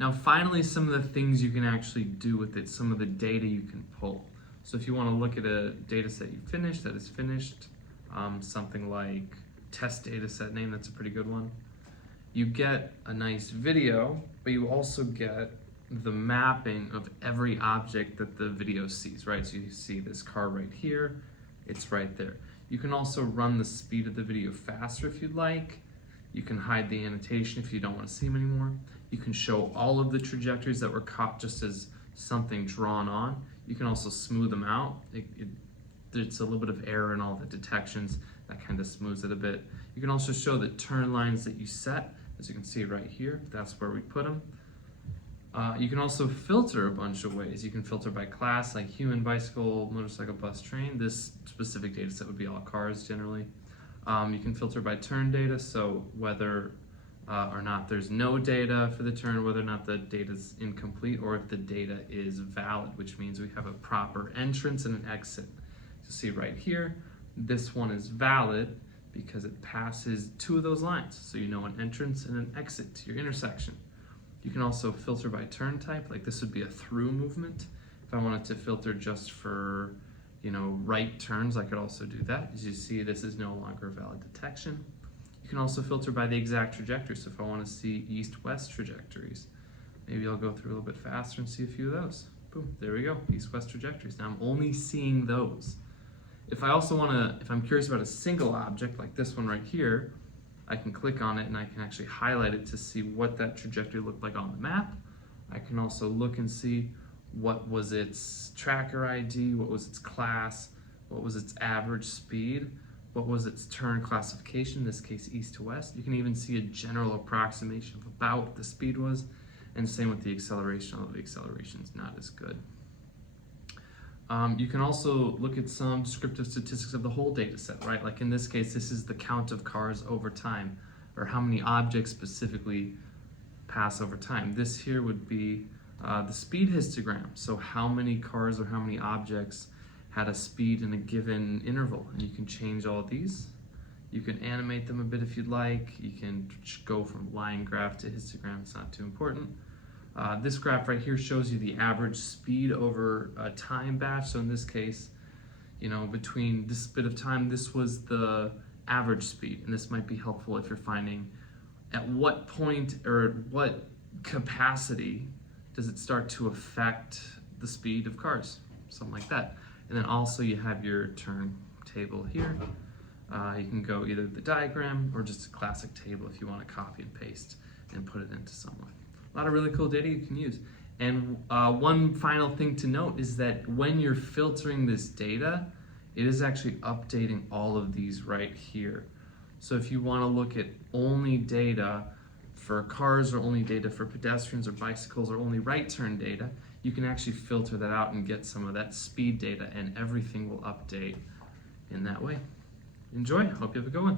Now finally, some of the things you can actually do with it, some of the data you can pull. So if you want to look at a data set you finished, that is finished, something like test data set name, that's a pretty good one. You get a nice video, but you also get the mapping of every object that the video sees, right? So you see this car right here, it's right there. You can also run the speed of the video faster if you'd like. You can hide the annotation if you don't want to see them anymore. You can show all of the trajectories that were caught just as something drawn on. You can also smooth them out. There's a little bit of error in all the detections. That kind of smooths it a bit. You can also show the turn lines that you set. As you can see right here, that's where we put them. You can also filter a bunch of ways. You can filter by class, like human, bicycle, motorcycle, bus, train. This specific data set would be all cars generally. You can filter by turn data, so whether or not there's no data for the turn, whether or not the data is incomplete, or if the data is valid, which means we have a proper entrance and an exit. So see right here, this one is valid because it passes two of those lines. So you know an entrance and an exit to your intersection. You can also filter by turn type, like this would be a through movement. If I wanted to filter just for, right turns, I could also do that. As you see, this is no longer a valid detection. You can also filter by the exact trajectory. So if I want to see east-west trajectories, maybe I'll go through a little bit faster and see a few of those. Boom, there we go, east-west trajectories. Now I'm only seeing those. If I also if I'm curious about a single object, like this one right here, I can click on it and I can actually highlight it to see what that trajectory looked like on the map. I can also look and see what was its tracker ID, what was its class, what was its average speed, what was its turn classification, in this case east to west. You can even see a general approximation of about what the speed was, and same with the acceleration, although the acceleration is not as good. You can also look at some descriptive statistics of the whole data set, right? Like in this case, this is the count of cars over time, or how many objects specifically pass over time. This here would be the speed histogram. So how many cars or how many objects had a speed in a given interval. And you can change all of these. You can animate them a bit if you'd like. You can go from line graph to histogram, it's not too important. This graph right here shows you the average speed over a time batch. So in this case, between this bit of time, this was the average speed. And this might be helpful if you're finding at what point or at what capacity does it start to affect the speed of cars, something like that. And then also you have your turn table here. You can go either the diagram or just a classic table if you want to copy and paste and put it into someone. A lot of really cool data you can use. And one final thing to note is that when you're filtering this data, it is actually updating all of these right here. So if you want to look at only data for cars or only data for pedestrians or bicycles or only right turn data, you can actually filter that out and get some of that speed data, and everything will update in that way. Enjoy, hope you have a good one.